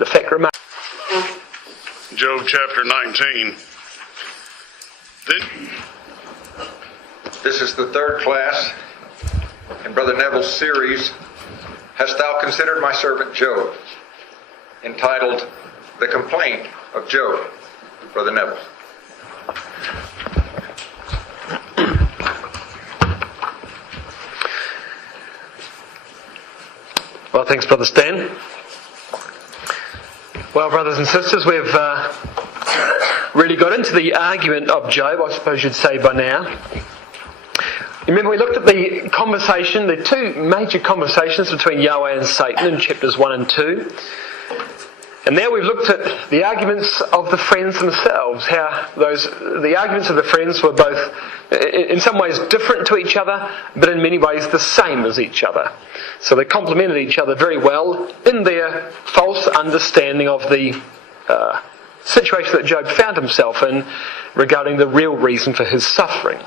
The fact remains. Job chapter 19. This is the third class in Brother Neville's series, Hast Thou Considered My Servant Job, entitled The Complaint of Job. Brother Neville. Well, thanks, Brother Stan. Well, brothers and sisters, we've really got into the argument of Job, I suppose you'd say by now. Remember, we looked at the conversation, the two major conversations between Yahweh and Satan in chapters 1 and 2. And now we've looked at the arguments of the friends themselves, how the arguments of the friends were both, in some ways, different to each other, but in many ways the same as each other. So they complemented each other very well in their false understanding of the situation that Job found himself in regarding the real reason for his suffering.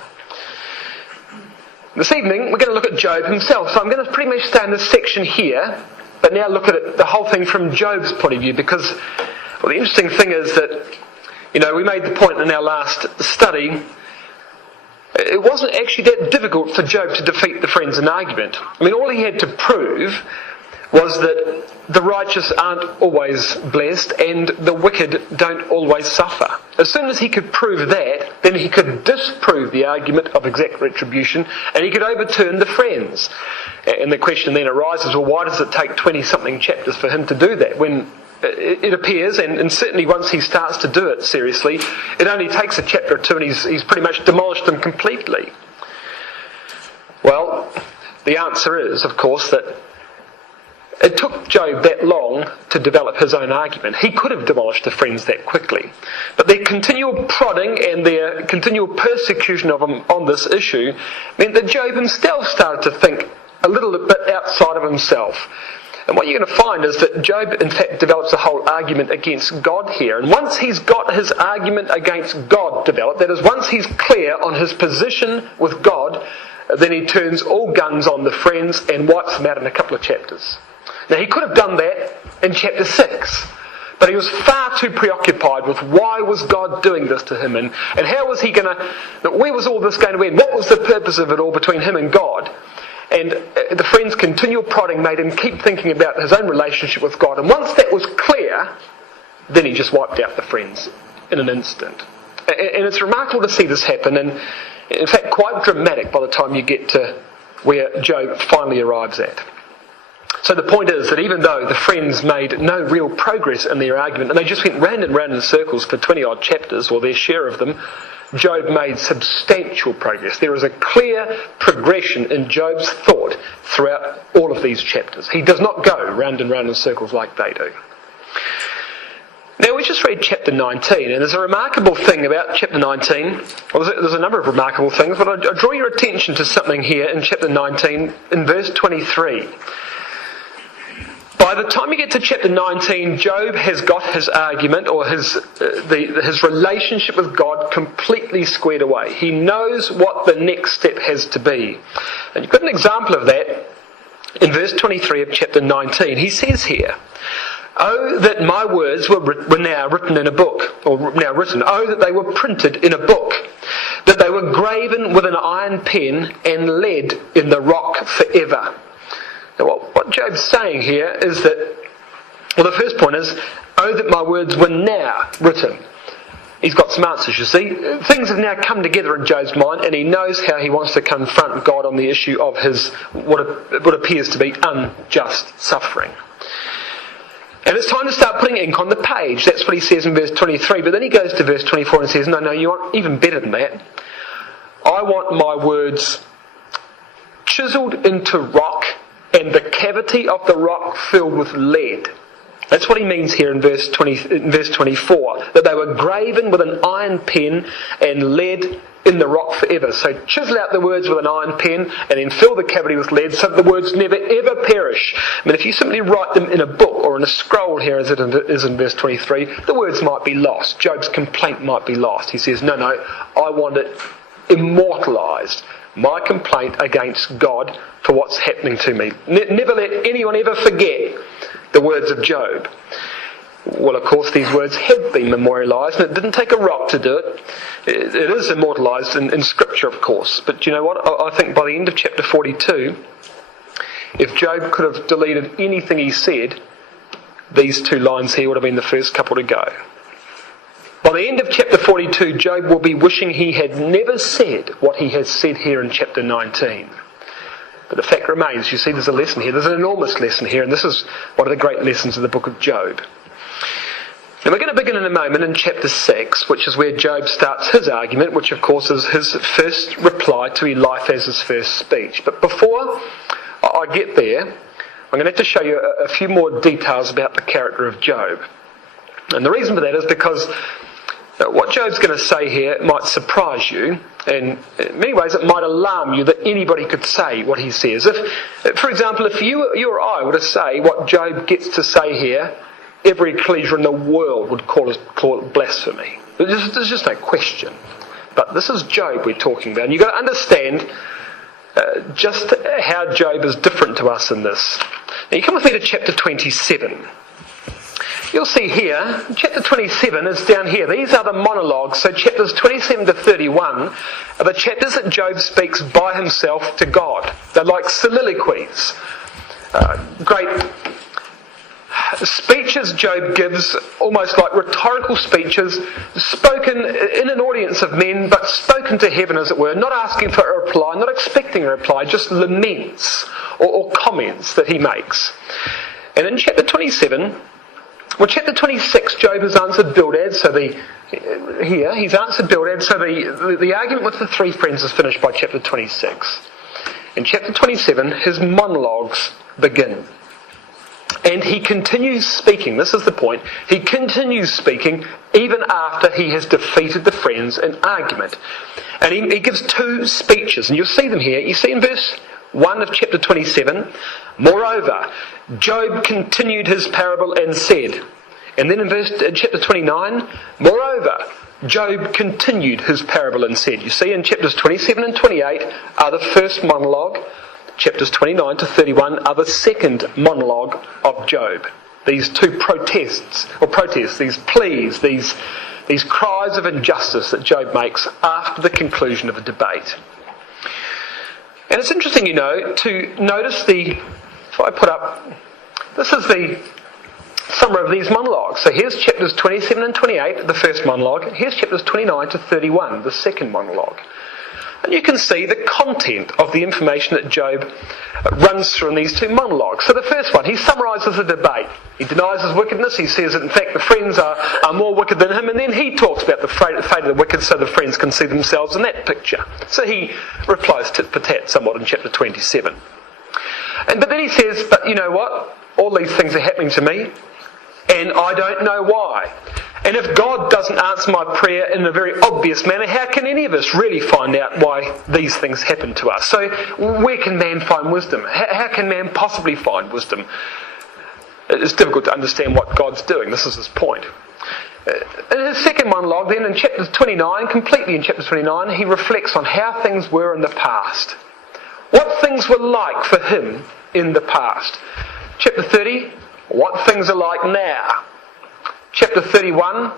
This evening we're going to look at Job himself, so I'm going to pretty much stay in this section here, but now look at it, the whole thing from Job's point of view, because the interesting thing is that, we made the point in our last study, it wasn't actually that difficult for Job to defeat the friends in argument. All he had to prove was that the righteous aren't always blessed and the wicked don't always suffer. As soon as he could prove that, then he could disprove the argument of exact retribution and he could overturn the friends. And the question then arises, well, why does it take 20-something chapters for him to do that? When it appears, and certainly once he starts to do it seriously, it only takes a chapter or two and he's pretty much demolished them completely. Well, the answer is, of course, that it took Job that long to develop his own argument. He could have demolished the friends that quickly. But their continual prodding and their continual persecution of him on this issue meant that Job himself started to think a little bit outside of himself. And what you're going to find is that Job, in fact, develops a whole argument against God here. And once he's got his argument against God developed, that is, once he's clear on his position with God, then he turns all guns on the friends and wipes them out in a couple of chapters. Now, he could have done that in chapter 6, but he was far too preoccupied with why was God doing this to him, and how was he going to, where was all this going to end? What was the purpose of it all between him and God? And the friend's continual prodding made him keep thinking about his own relationship with God. And once that was clear, then he just wiped out the friends in an instant. And it's remarkable to see this happen, and in fact quite dramatic by the time you get to where Job finally arrives at. So the point is that even though the friends made no real progress in their argument, and they just went round and round in circles for 20-odd chapters, or their share of them, Job made substantial progress. There is a clear progression in Job's thought throughout all of these chapters. He does not go round and round in circles like they do. Now, we just read chapter 19, and there's a remarkable thing about chapter 19. Well, there's a number of remarkable things, but I draw your attention to something here in chapter 19, in verse 23. By the time you get to chapter 19, Job has got his argument, or his relationship with God, completely squared away. He knows what the next step has to be. And you've got an example of that in verse 23 of chapter 19. He says here, "Oh, that my words were now written in a book," or now written. "Oh, that they were printed in a book, that they were graven with an iron pen and lead in the rock forever." Now, what Job's saying here is that, the first point is, "Oh, that my words were now written." He's got some answers, you see. Things have now come together in Job's mind, and he knows how he wants to confront God on the issue of his, what appears to be unjust suffering. And it's time to start putting ink on the page. That's what he says in verse 23. But then he goes to verse 24 and says, no, you want even better than that. "I want my words chiseled into rock, and the cavity of the rock filled with lead." That's what he means here in verse 24. That they were graven with an iron pen and lead in the rock forever. So chisel out the words with an iron pen and then fill the cavity with lead so that the words never ever perish. If you simply write them in a book or in a scroll here as it is in verse 23, the words might be lost. Job's complaint might be lost. He says, no, I want it immortalised. My complaint against God for what's happening to me. Never let anyone ever forget the words of Job. Well, of course, these words have been memorialised, and it didn't take a rock to do it. It is immortalised in Scripture, of course. But do you know what? I think by the end of chapter 42, if Job could have deleted anything he said, these two lines here would have been the first couple to go. By the end of chapter 42, Job will be wishing he had never said what he has said here in chapter 19. But the fact remains, you see there's a lesson here. There's an enormous lesson here, and this is one of the great lessons of the book of Job. Now we're going to begin in a moment in chapter 6, which is where Job starts his argument, which of course is his first reply to Eliphaz's first speech. But before I get there, I'm going to have to show you a few more details about the character of Job. And the reason for that is because what Job's going to say here might surprise you, and in many ways it might alarm you that anybody could say what he says. If, for example, if you or I were to say what Job gets to say here, every ecclesia in the world would call it blasphemy. There's just no question. But this is Job we're talking about, and you've got to understand just how Job is different to us in this. Now you come with me to chapter 27. You'll see here, chapter 27 is down here. These are the monologues. So chapters 27 to 31 are the chapters that Job speaks by himself to God. They're like soliloquies. Great speeches Job gives, almost like rhetorical speeches, spoken in an audience of men, but spoken to heaven, as it were, not asking for a reply, not expecting a reply, just laments or comments that he makes. And in chapter 27... Well, chapter 26, Job has answered Bildad, he's answered Bildad, so the argument with the three friends is finished by chapter 26. In chapter 27, his monologues begin. And he continues speaking, this is the point, he continues speaking even after he has defeated the friends in argument. And he gives two speeches, and you'll see them here. You see in verse 1 of chapter 27, moreover, Job continued his parable and said, and then in chapter 29, moreover, Job continued his parable and said. You see in chapters 27 and 28 are the first monologue, chapters 29 to 31 are the second monologue of Job. These two protests, these pleas, these cries of injustice that Job makes after the conclusion of a debate. And it's interesting, to notice if I put up, this is the summary of these monologues. So here's chapters 27 and 28, the first monologue. Here's chapters 29 to 31, the second monologue. And you can see the content of the information that Job runs through in these two monologues. So the first one, he summarises the debate. He denies his wickedness. He says that in fact the friends are more wicked than him. And then he talks about the fate of the wicked so the friends can see themselves in that picture. So he replies tit for tat somewhat in chapter 27. But then he says, but you know what? All these things are happening to me, and I don't know why. And if God doesn't answer my prayer in a very obvious manner, how can any of us really find out why these things happen to us? So where can man find wisdom? How can man possibly find wisdom? It's difficult to understand what God's doing. This is his point. In his second monologue, then in chapter 29, completely in chapter 29, he reflects on how things were in the past. What things were like for him in the past. Chapter 30, what things are like now. Chapter 31,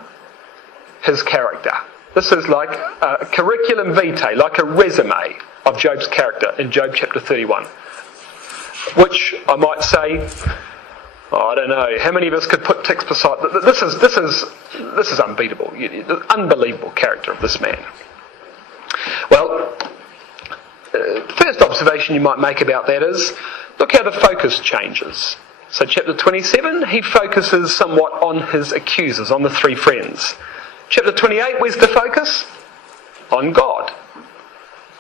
his character. This is like a curriculum vitae, like a resume of Job's character in Job chapter 31. Which I might say, I don't know, how many of us could put ticks beside? This is unbeatable. The unbelievable character of this man. Well, first observation you might make about that is, look how the focus changes. So chapter 27, he focuses somewhat on his accusers, on the three friends. Chapter 28, where's the focus? On God.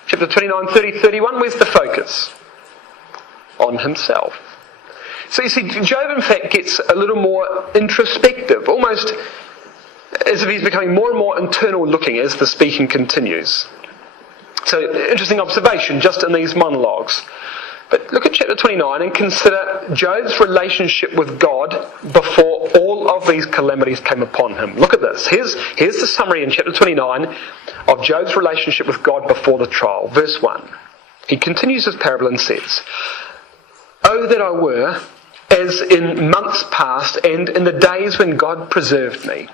Chapter 29, 30, 31, where's the focus? On himself. So you see, Job in fact gets a little more introspective, almost as if he's becoming more and more internal looking as the speaking continues. So interesting observation just in these monologues. But look at chapter 29 and consider Job's relationship with God before all of these calamities came upon him. Look at this. Here's the summary in chapter 29 of Job's relationship with God before the trial. Verse 1. He continues his parable and says, "Oh, that I were as in months past, and in the days when God preserved me.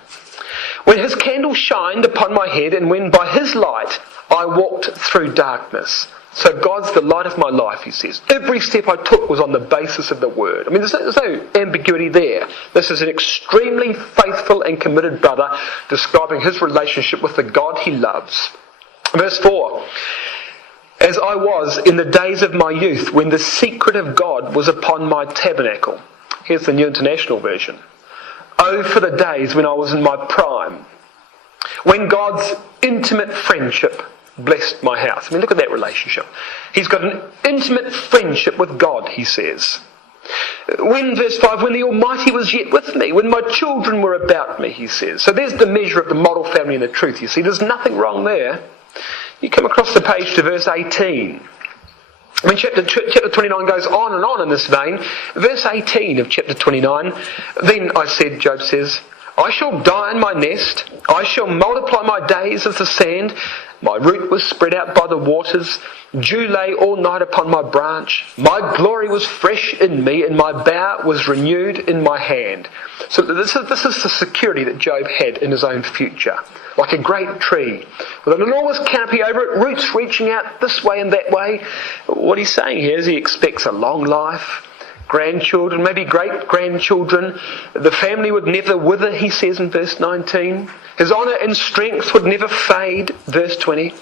When his candle shined upon my head, and when by his light I walked through darkness. So God's the light of my life, he says. Every step I took was on the basis of the word. I mean, there's no ambiguity there. This is an extremely faithful and committed brother describing his relationship with the God he loves. Verse 4. As I was in the days of my youth, when the secret of God was upon my tabernacle. Here's the New International Version. Oh, for the days when I was in my prime, when God's intimate friendship blessed my house. I mean, look at that relationship. He's got an intimate friendship with God, he says. When, verse 5, when the Almighty was yet with me, when my children were about me, he says. So there's the measure of the model family and the truth, you see. There's nothing wrong there. You come across the page to verse 18. I mean, chapter 29 goes on and on in this vein. Verse 18 of chapter 29, then I said, Job says, I shall die in my nest, I shall multiply my days as the sand, my root was spread out by the waters, dew lay all night upon my branch, my glory was fresh in me, and my bough was renewed in my hand. So this is the security that Job had in his own future. Like a great tree, with an enormous canopy over it, roots reaching out this way and that way. What he's saying here is he expects a long life, grandchildren, maybe great-grandchildren. The family would never wither, he says in verse 19. His honour and strength would never fade, verse 20.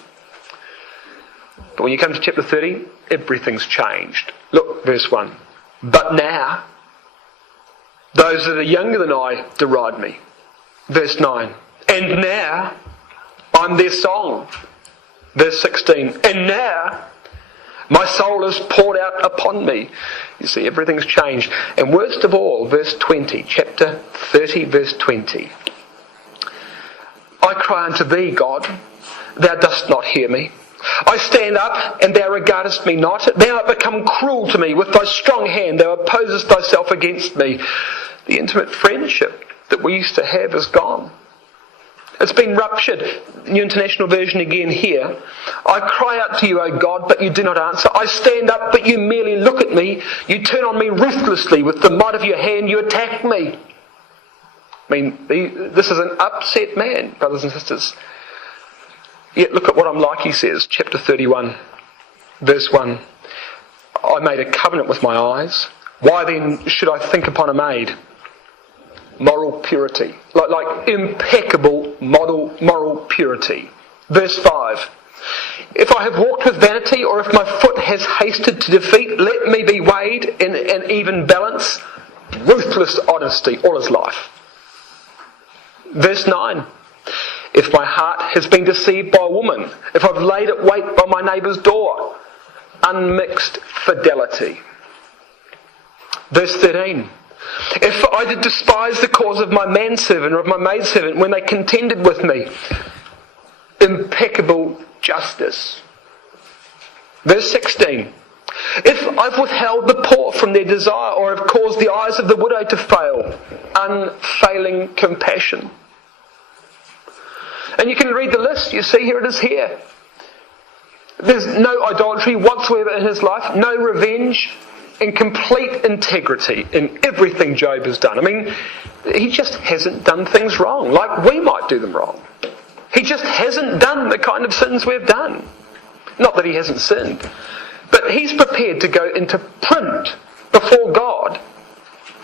But when you come to chapter 30, everything's changed. Look, verse 1. But now, those that are younger than I deride me. Verse 9. And now, I'm their song. Verse 16. And now, my soul is poured out upon me. You see, everything's changed. And worst of all, verse 20, chapter 30, verse 20. I cry unto thee, God, thou dost not hear me. I stand up, and thou regardest me not. Thou art become cruel to me. With thy strong hand thou opposest thyself against me. The intimate friendship that we used to have is gone. It's been ruptured. New International Version again here. I cry out to you, O God, but you do not answer. I stand up, but you merely look at me. You turn on me ruthlessly. With the might of your hand, you attack me. I mean, this is an upset man, brothers and sisters. Yet look at what I'm like, he says. Chapter 31, verse 1. I made a covenant with my eyes. Why then should I think upon a maid? Moral purity. Like impeccable moral purity. Verse 5. If I have walked with vanity, or if my foot has hasted to defeat, let me be weighed in an even balance. Ruthless honesty all his life. Verse 9. If my heart has been deceived by a woman, if I've laid it wait by my neighbour's door, unmixed fidelity. Verse 13. If I did despise the cause of my manservant or of my maidservant when they contended with me, impeccable justice. Verse 16. If I've withheld the poor from their desire, or have caused the eyes of the widow to fail, unfailing compassion. And you can read the list. You see, here it is here. There's no idolatry whatsoever in his life, no revenge, and complete integrity in everything Job has done. I mean, he just hasn't done things wrong, like we might do them wrong. He just hasn't done the kind of sins we've done. Not that he hasn't sinned, but he's prepared to go into print before God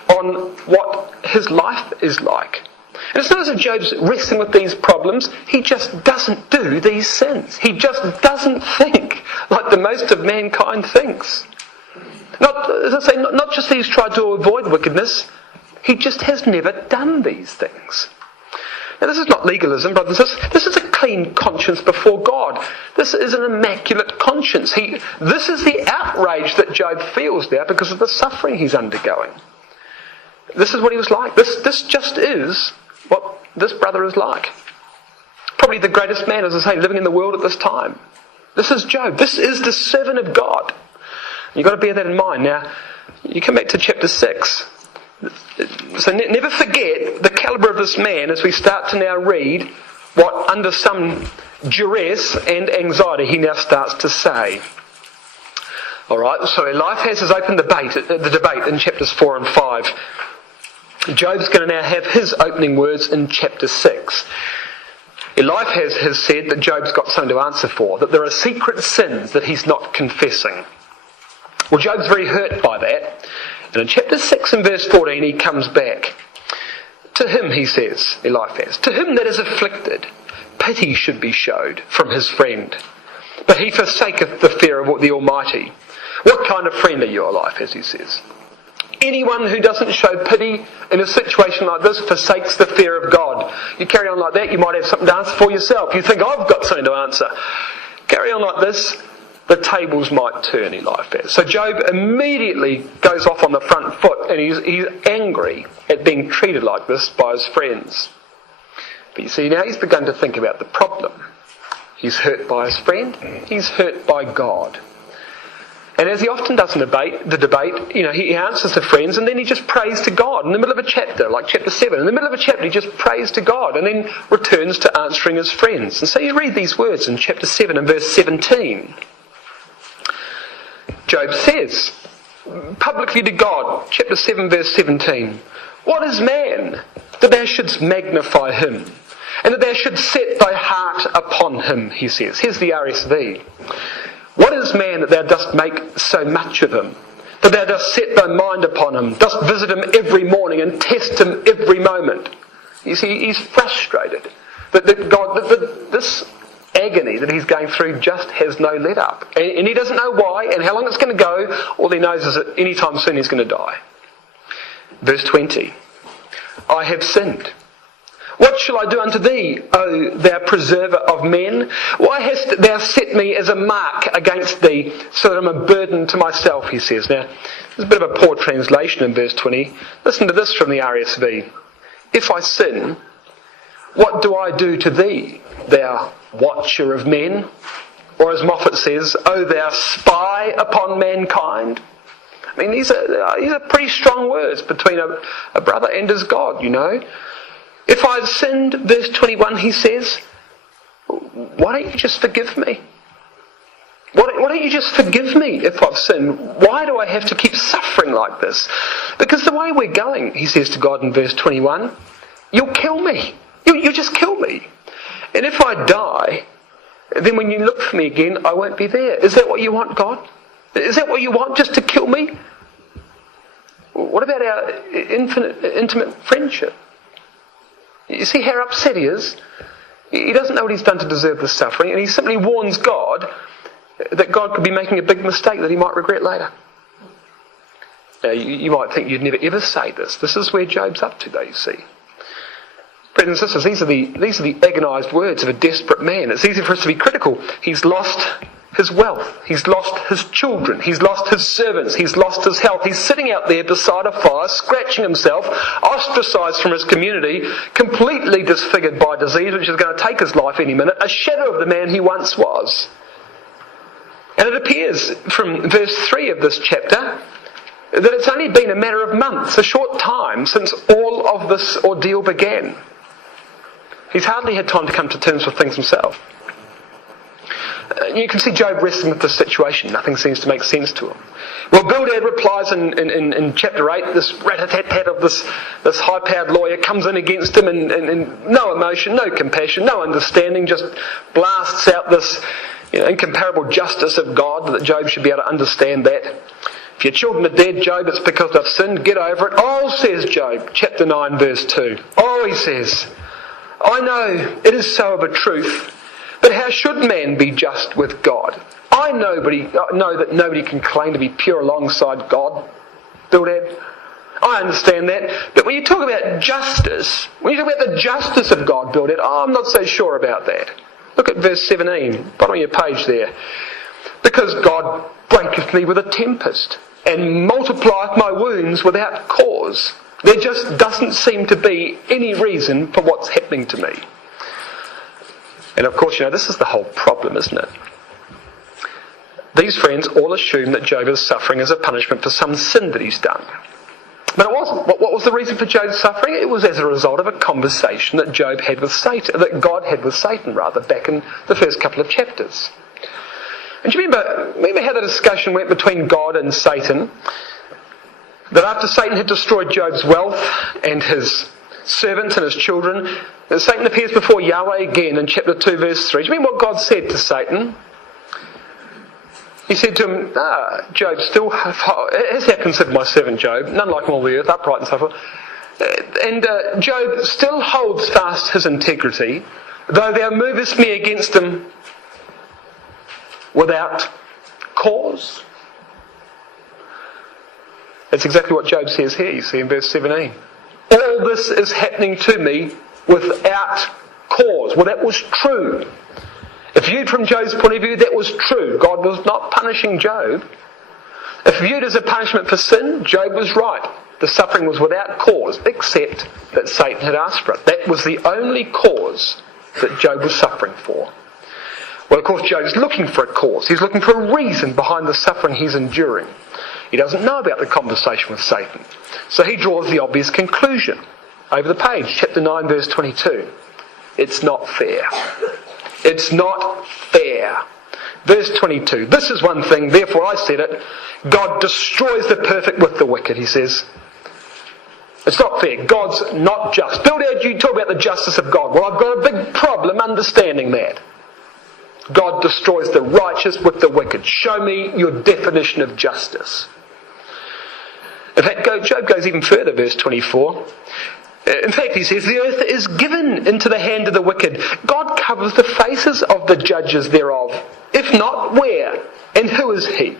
on what his life is like. And it's not as if Job's wrestling with these problems. He just doesn't do these sins. He just doesn't think like the most of mankind thinks. Not, as I say, not just that he's tried to avoid wickedness, he just has never done these things. Now this is not legalism, brothers and sisters. This is a clean conscience before God. This is an immaculate conscience. This is the outrage that Job feels now because of the suffering he's undergoing. This is what he was like. This just is what this brother is like. Probably the greatest man, as I say, living in the world at this time. This is Job. This is the servant of God. You've got to bear that in mind. Now, you come back to chapter 6. So never forget the calibre of this man as we start to now read what, under some duress and anxiety, he now starts to say. Alright, so Eliphaz has opened the debate in chapters 4 and 5. Job's going to now have his opening words in chapter 6. Eliphaz has said that Job's got something to answer for, that there are secret sins that he's not confessing. Well, Job's very hurt by that. And in chapter 6 and verse 14 he comes back. To him, he says, Eliphaz, to him that is afflicted, pity should be showed from his friend. But he forsaketh the fear of the Almighty. What kind of friend are you, Eliphaz, he says? Anyone who doesn't show pity in a situation like this forsakes the fear of God. You carry on like that, you might have something to answer for yourself. You think, I've got something to answer. Carry on like this, the tables might turn, Eliphaz. So Job immediately goes off on the front foot, and he's angry at being treated like this by his friends. But you see, now he's begun to think about the problem. He's hurt by his friend, he's hurt by God. And as he often does in the debate, he answers the friends and then he just prays to God in the middle of a chapter, like chapter 7. In the middle of a chapter he just prays to God and then returns to answering his friends. And so you read these words in chapter 7 and verse 17. Job says, publicly to God, chapter 7 verse 17, what is man that thou shouldst magnify him, and that thou shouldst set thy heart upon him, he says. Here's the RSV. What is man that thou dost make so much of him, that thou dost set thy mind upon him, dost visit him every morning and test him every moment? You see, he's frustrated that this agony that he's going through just has no let up. And he doesn't know why and how long it's going to go. All he knows is that any time soon he's going to die. Verse 20. I have sinned. What shall I do unto thee, O thou preserver of men? Why hast thou set me as a mark against thee, so that I'm a burden to myself, he says. Now, there's a bit of a poor translation in verse 20. Listen to this from the RSV. If I sin, what do I do to thee, thou watcher of men? Or as Moffat says, O thou spy upon mankind? I mean, these are pretty strong words between a brother and his God, If I've sinned, verse 21, he says, why don't you just forgive me? Why don't you just forgive me if I've sinned? Why do I have to keep suffering like this? Because the way we're going, he says to God in verse 21, you'll kill me. You just kill me. And if I die, then when you look for me again, I won't be there. Is that what you want, God? Is that what you want, just to kill me? What about our intimate friendship? You see how upset he is? He doesn't know what he's done to deserve the suffering, and he simply warns God that God could be making a big mistake that he might regret later. Now, you might think you'd never ever say this. This is where Job's up to, though, you see. Brothers and sisters, these are the agonised words of a desperate man. It's easy for us to be critical. He's lost his wealth. He's lost his children. He's lost his servants. He's lost his health. He's sitting out there beside a fire, scratching himself, ostracised from his community, completely disfigured by disease, which is going to take his life any minute, a shadow of the man he once was. And it appears from verse 3 of this chapter that it's only been a matter of months, a short time, since all of this ordeal began. He's hardly had time to come to terms with things himself. You can see Job wrestling with this situation. Nothing seems to make sense to him. Well, Bildad replies in chapter 8, this rat-a-tat-tat of this high-powered lawyer comes in against him and no emotion, no compassion, no understanding, just blasts out this incomparable justice of God that Job should be able to understand that. If your children are dead, Job, it's because they've sinned, get over it. Oh, says Job, chapter 9, verse 2. Oh, he says, I know it is so of a truth, but how should man be just with God? I know that nobody can claim to be pure alongside God, Bildad. I understand that. But when you talk about justice, when you talk about the justice of God, Bildad, I'm not so sure about that. Look at verse 17, bottom of your page there. Because God breaketh me with a tempest, and multiplieth my wounds without cause. There just doesn't seem to be any reason for what's happening to me. And of course, this is the whole problem, isn't it? These friends all assume that Job is suffering as a punishment for some sin that he's done. But it wasn't. What was the reason for Job's suffering? It was as a result of a conversation that Job had with Satan, that God had with Satan, back in the first couple of chapters. And do you remember how the discussion went between God and Satan? That after Satan had destroyed Job's wealth and his servants and his children, that Satan appears before Yahweh again in chapter 2 verse 3. Do you remember what God said to Satan? He said to him, Job still has thou considered my servant Job, none like him on the earth, upright and so forth. And Job still holds fast his integrity, though thou movest me against him without cause. That's exactly what Job says here, you see in verse 17. All this is happening to me without cause. Well, that was true. If viewed from Job's point of view, that was true. God was not punishing Job. If viewed as a punishment for sin, Job was right. The suffering was without cause, except that Satan had asked for it. That was the only cause that Job was suffering for. Well, of course, Job's looking for a cause. He's looking for a reason behind the suffering he's enduring. He doesn't know about the conversation with Satan. So he draws the obvious conclusion. Over the page, chapter 9, verse 22. It's not fair. It's not fair. Verse 22. This is one thing, therefore I said it. God destroys the perfect with the wicked, he says. It's not fair. God's not just. Bildad, you talk about the justice of God. Well, I've got a big problem understanding that. God destroys the righteous with the wicked. Show me your definition of justice. In fact, Job goes even further, verse 24. In fact, he says, the earth is given into the hand of the wicked. God covers the faces of the judges thereof. If not, where? And who is he?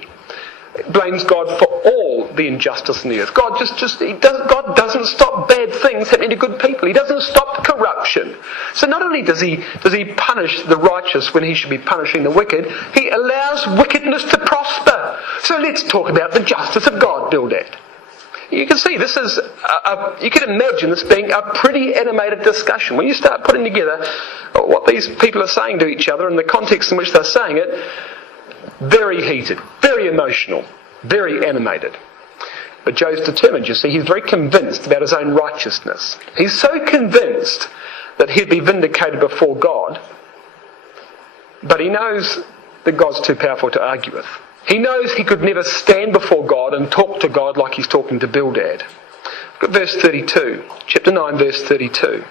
Blames God for all the injustice in the earth. God God doesn't stop bad things happening to good people. He doesn't stop corruption. So not only does he punish the righteous when he should be punishing the wicked, he allows wickedness to prosper. So let's talk about the justice of God, Bildad. You can see this is, you can imagine this being a pretty animated discussion. When you start putting together what these people are saying to each other and the context in which they're saying it, very heated, very emotional, very animated. But Job's determined, you see. He's very convinced about his own righteousness. He's so convinced that he'd be vindicated before God, but he knows that God's too powerful to argue with. He knows he could never stand before God and talk to God like he's talking to Bildad. Look at verse 32, chapter 9, verse 32.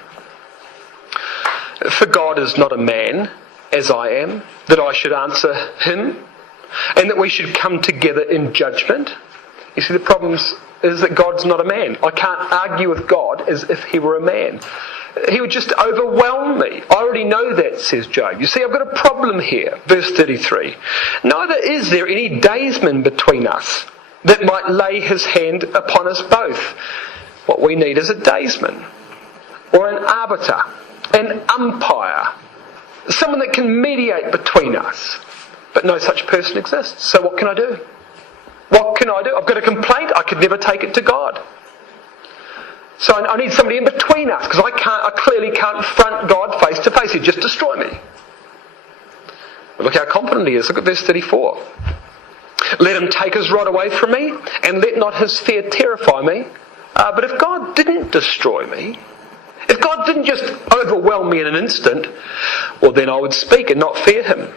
For God is not a man, as I am, that I should answer him, and that we should come together in judgment. You see, the problem is that God's not a man. I can't argue with God as if he were a man. He would just overwhelm me. I already know that, says Job. You see, I've got a problem here. Verse 33. Neither is there any daysman between us that might lay his hand upon us both. What we need is a daysman, or an arbiter, an umpire, someone that can mediate between us. But no such person exists. So what can I do? What can I do? I've got a complaint. I could never take it to God. So I need somebody in between us, because I clearly can't front God face to face. He'd just destroy me. But look how confident he is. Look at verse 34. Let him take his rod away from me, and let not his fear terrify me. But if God didn't destroy me, if God didn't just overwhelm me in an instant, well then I would speak and not fear him.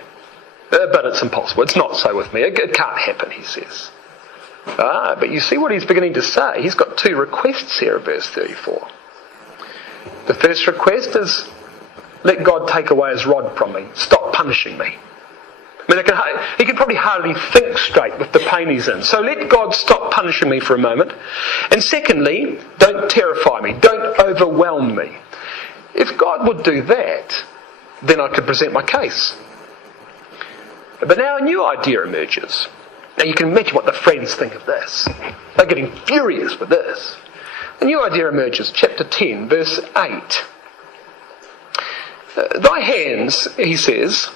But it's impossible. It's not so with me. It can't happen, he says. But you see what he's beginning to say. He's got two requests here in verse 34. The first request is, let God take away his rod from me. Stop punishing me. I mean, he can probably hardly think straight with the pain he's in. So let God stop punishing me for a moment. And secondly, don't terrify me. Don't overwhelm me. If God would do that, then I could present my case. But now a new idea emerges. Now you can imagine what the friends think of this. They're getting furious with this. A new idea emerges, chapter 10, verse 8. Thy hands, he says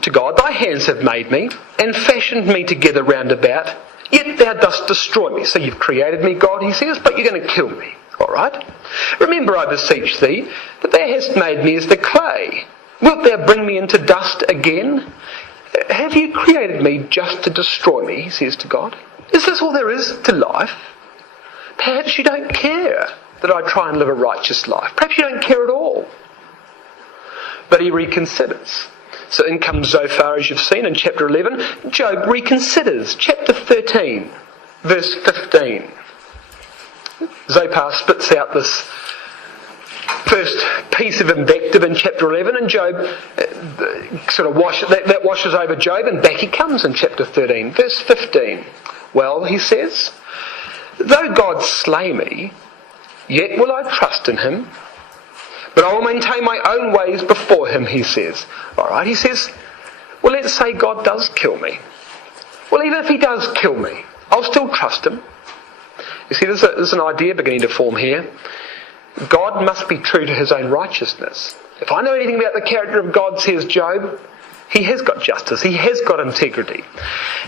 to God, thy hands have made me and fashioned me together round about, yet thou dost destroy me. So you've created me, God, he says, but you're going to kill me. All right? Remember, I beseech thee, that thou hast made me as the clay. Wilt thou bring me into dust again? Have you created me just to destroy me, he says to God? Is this all there is to life? Perhaps you don't care that I try and live a righteous life. Perhaps you don't care at all. But he reconsiders. So in comes Zophar, as you've seen in chapter 11. Job reconsiders. Chapter 13, verse 15. Zophar spits out this first piece of invective in chapter 11, and Job that washes over Job, and back he comes in chapter 13, verse 15. Well, he says, though God slay me, yet will I trust in him, but I will maintain my own ways before him, he says. Alright, he says, well, let's say God does kill me. Well, even if he does kill me, I'll still trust him. You see, there's an idea beginning to form here. God must be true to his own righteousness. If I know anything about the character of God, says Job, he has got justice, he has got integrity.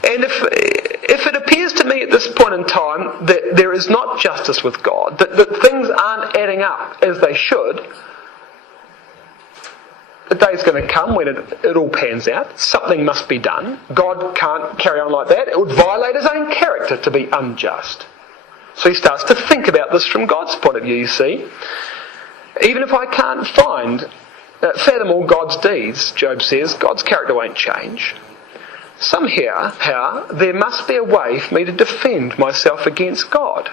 And if it appears to me at this point in time that there is not justice with God, that things aren't adding up as they should, the day's going to come when it all pans out. Something must be done. God can't carry on like that. It would violate his own character to be unjust. So he starts to think about this from God's point of view, you see. Even if I can't fathom all God's deeds, Job says, God's character won't change. Somehow, there must be a way for me to defend myself against God.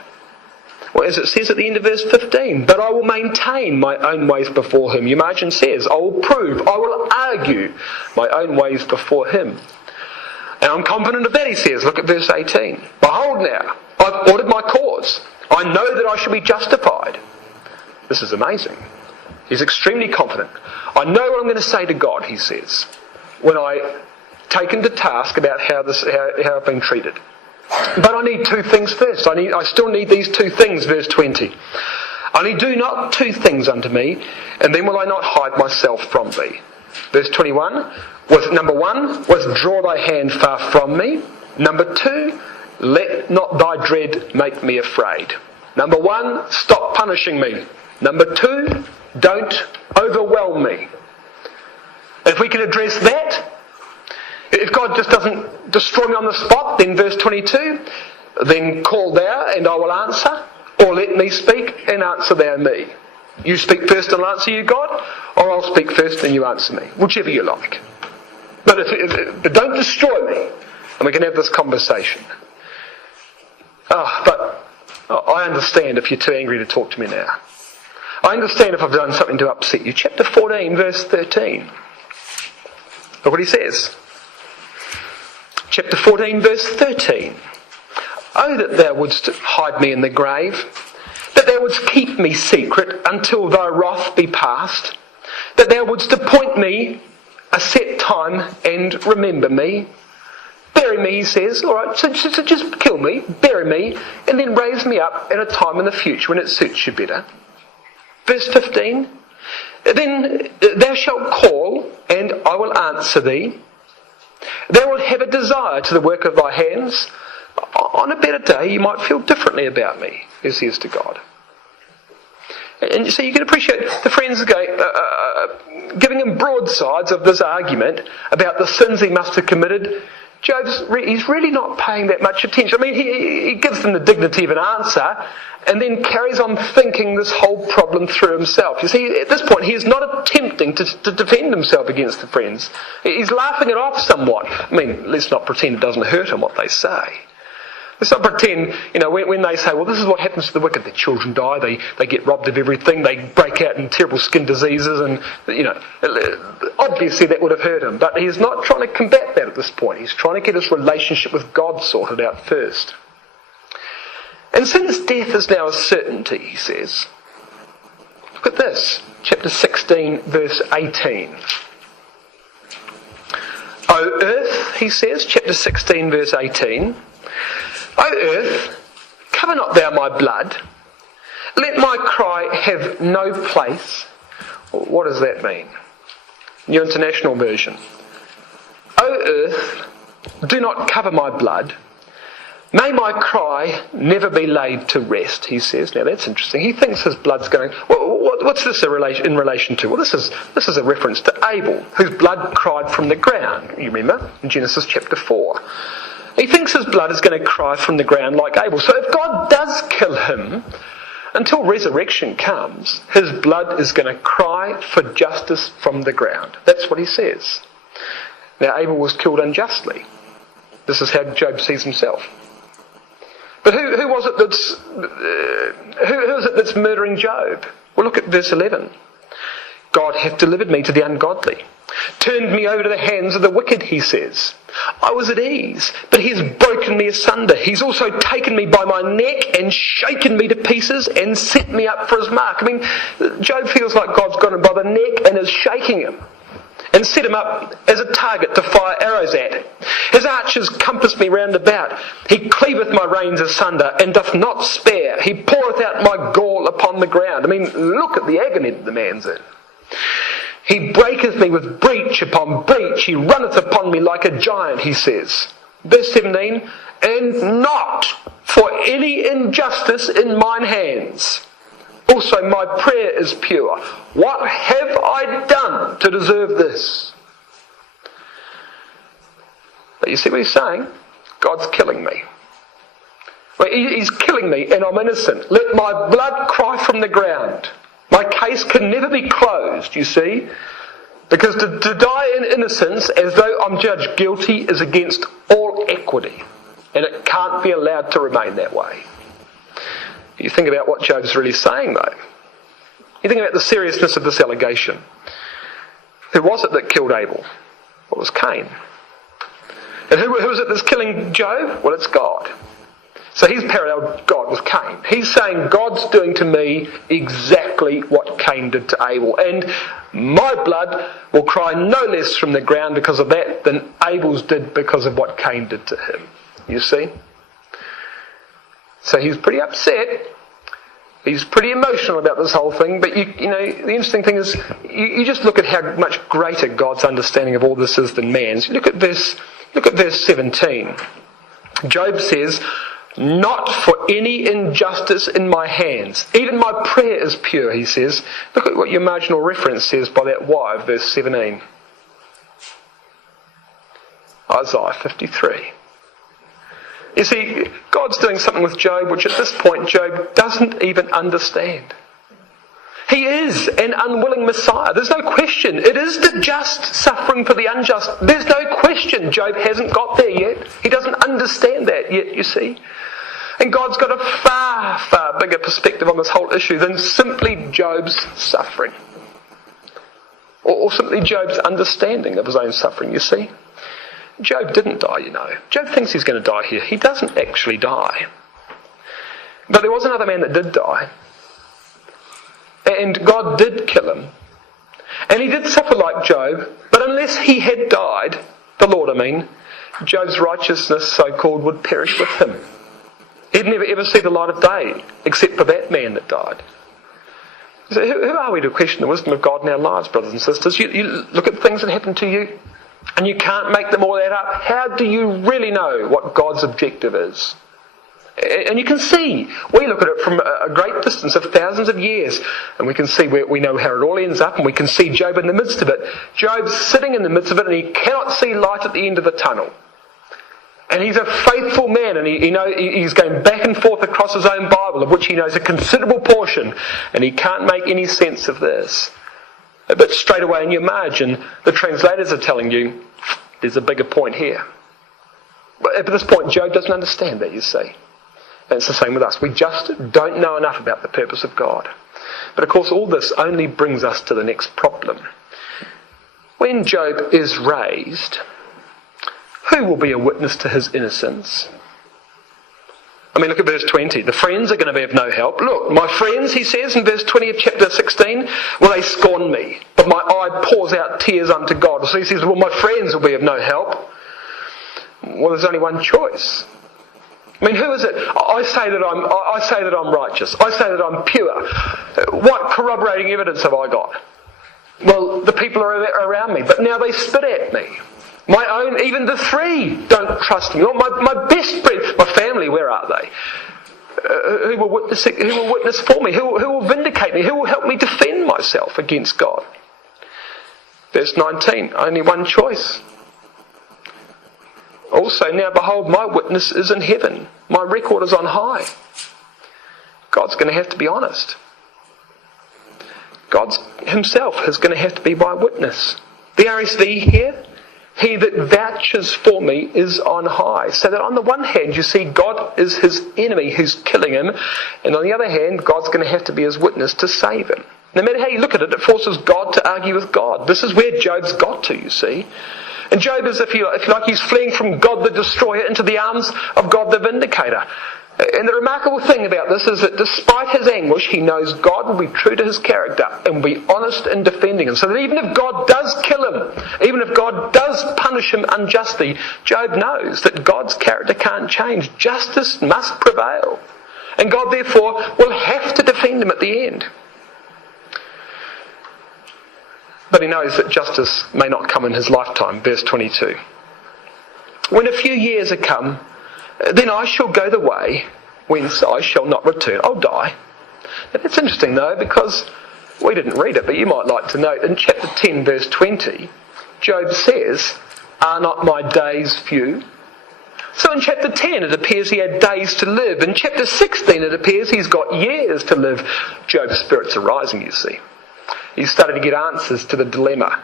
Well, as it says at the end of verse 15, but I will maintain my own ways before him. Your margin says, I will prove, I will argue my own ways before him. And I'm confident of that, he says. Look at verse 18. Behold now, I've ordered my cause. I know that I shall be justified. This is amazing. He's extremely confident. I know what I'm going to say to God, he says, when I take him to task about how I've been treated. But I need two things first. I still need these two things, verse 20. Only do not two things unto me, and then will I not hide myself from thee. Verse 21, number one, withdraw thy hand far from me. Number two, let not thy dread make me afraid. Number one, stop punishing me. Number two, don't overwhelm me. If we can address that, if God just doesn't destroy me on the spot, then verse 22, then call thou and I will answer, or let me speak and answer thou me. You speak first and I'll answer you, God, or I'll speak first and you answer me, whichever you like. But but don't destroy me, and we can have this conversation. But I understand if you're too angry to talk to me now. I understand if I've done something to upset you. Chapter 14, verse 13. Look what he says. Chapter 14, verse 13. Oh, that thou wouldst hide me in the grave, that thou wouldst keep me secret until thy wrath be past, that thou wouldst appoint me a set time and remember me. Bury me, he says. Alright, so just kill me, bury me, and then raise me up at a time in the future when it suits you better. Verse 15. Then thou shalt call, and I will answer thee. Thou wilt have a desire to the work of thy hands. On a better day, you might feel differently about me, he says to God. And so you can appreciate the friends giving him broadsides of this argument about the sins he must have committed. He's really not paying that much attention. I mean, he gives them the dignity of an answer and then carries on thinking this whole problem through himself. You see, at this point, he is not attempting to defend himself against the friends. He's laughing it off somewhat. I mean, let's not pretend it doesn't hurt him what they say. Let's not pretend, when they say, well, this is what happens to the wicked. Their children die, they get robbed of everything, they break out in terrible skin diseases, and, obviously that would have hurt him. But he's not trying to combat that at this point. He's trying to get his relationship with God sorted out first. And since death is now a certainty, he says, look at this, chapter 16, verse 18. O earth, he says, chapter 16, verse 18, O earth, cover not thou my blood. Let my cry have no place. What does that mean? New International Version. O earth, do not cover my blood. May my cry never be laid to rest, he says. Now that's interesting. He thinks his blood's going... What's this in relation to? Well, this is a reference to Abel, whose blood cried from the ground. You remember? In Genesis chapter 4. He thinks his blood is going to cry from the ground like Abel. So if God does kill him, until resurrection comes, his blood is going to cry for justice from the ground. That's what he says. Now, Abel was killed unjustly. This is how Job sees himself. But who was it who is it that's murdering Job? Well, look at verse 11. God hath delivered me to the ungodly, turned me over to the hands of the wicked, he says. I was at ease, but he has broken me asunder. He's also taken me by my neck and shaken me to pieces and set me up for his mark. I mean, Job feels like God's got him by the neck and is shaking him and set him up as a target to fire arrows at. His archers compass me round about. He cleaveth my reins asunder, and doth not spare. He poureth out my gall upon the ground. I mean, look at the agony that the man's in. He breaketh me with breach upon breach. He runneth upon me like a giant, he says. Verse 17, and not for any injustice in mine hands. Also my prayer is pure. What have I done to deserve this? But you see what he's saying? God's killing me. Well, he's killing me and I'm innocent. Let my blood cry from the ground. My case can never be closed, you see. Because to die in innocence as though I'm judged guilty is against all equity. And it can't be allowed to remain that way. You think about what Job's really saying, though. You think about the seriousness of this allegation. Who was it that killed Abel? Well, it was Cain. And who is it that's killing Job? Well, it's God. So he's paralleled God with Cain. He's saying God's doing to me exactly what Cain did to Abel. And my blood will cry no less from the ground because of that than Abel's did because of what Cain did to him. You see? So he's pretty upset. He's pretty emotional about this whole thing. But you know, the interesting thing is, you just look at how much greater God's understanding of all this is than man's. Look at verse 17. Job says, not for any injustice in my hands. Even my prayer is pure, he says. Look at what your marginal reference says by that Y, verse 17. Isaiah 53. You see, God's doing something with Job which at this point Job doesn't even understand. He is an unwilling Messiah. There's no question. It is the just suffering for the unjust. There's no question Job hasn't got there yet. He doesn't understand that yet, you see. And God's got a far, far bigger perspective on this whole issue than simply Job's suffering. Or simply Job's understanding of his own suffering, you see. Job didn't die, you know. Job thinks he's going to die here. He doesn't actually die. But there was another man that did die. And God did kill him. And he did suffer like Job. But unless he had died, the Lord I mean, Job's righteousness, so-called, would perish with him. He'd never ever see the light of day, except for that man that died. So who are we to question the wisdom of God in our lives, brothers and sisters? You look at things that happen to you, and you can't make them all that up. How do you really know what God's objective is? And you can see, we look at it from a great distance of thousands of years, and we can see where we know how it all ends up, and we can see Job in the midst of it. Job's sitting in the midst of it, and he cannot see light at the end of the tunnel. And he's a faithful man, and he's going back and forth across his own Bible, of which he knows a considerable portion, and he can't make any sense of this. But straight away in your margin, the translators are telling you, there's a bigger point here. But at this point, Job doesn't understand that, you see. And it's the same with us. We just don't know enough about the purpose of God. But of course, all this only brings us to the next problem. When Job is raised, who will be a witness to his innocence? I mean, look at verse 20. The friends are going to be of no help. Look, my friends, he says in verse 20 of chapter 16, well, they scorn me, but my eye pours out tears unto God. So he says, well, my friends will be of no help. Well, there's only one choice. I mean, who is it? I say that I'm righteous. I say that I'm pure. What corroborating evidence have I got? Well, the people are around me, but now they spit at me. My own, even the three don't trust me. Or my best friend, my family, where are they? Who will witness for me? Who will vindicate me? Who will help me defend myself against God? Verse 19, only one choice. Also, now behold, my witness is in heaven. My record is on high. God's going to have to be honest. God himself is going to have to be my witness. The RSV here He that vouches for me is on high. So that on the one hand, you see God is his enemy who's killing him, and on the other hand, God's going to have to be his witness to save him. No matter how you look at it, it forces God to argue with God. This is where Job's got to, you see. And Job is, if you like, he's fleeing from God the destroyer into the arms of God the vindicator. And the remarkable thing about this is that despite his anguish, he knows God will be true to his character and will be honest in defending him. So that even if God does kill him, even if God does punish him unjustly, Job knows that God's character can't change. Justice must prevail. And God therefore will have to defend him at the end. But he knows that justice may not come in his lifetime. Verse 22. When a few years are come, then I shall go the way whence I shall not return. I'll die. Now that's interesting though, because we didn't read it, but you might like to note in chapter 10 verse 20, Job says, are not my days few? So in chapter 10 it appears he had days to live. In chapter 16 it appears he's got years to live. Job's spirits are rising, you see. He's starting to get answers to the dilemma.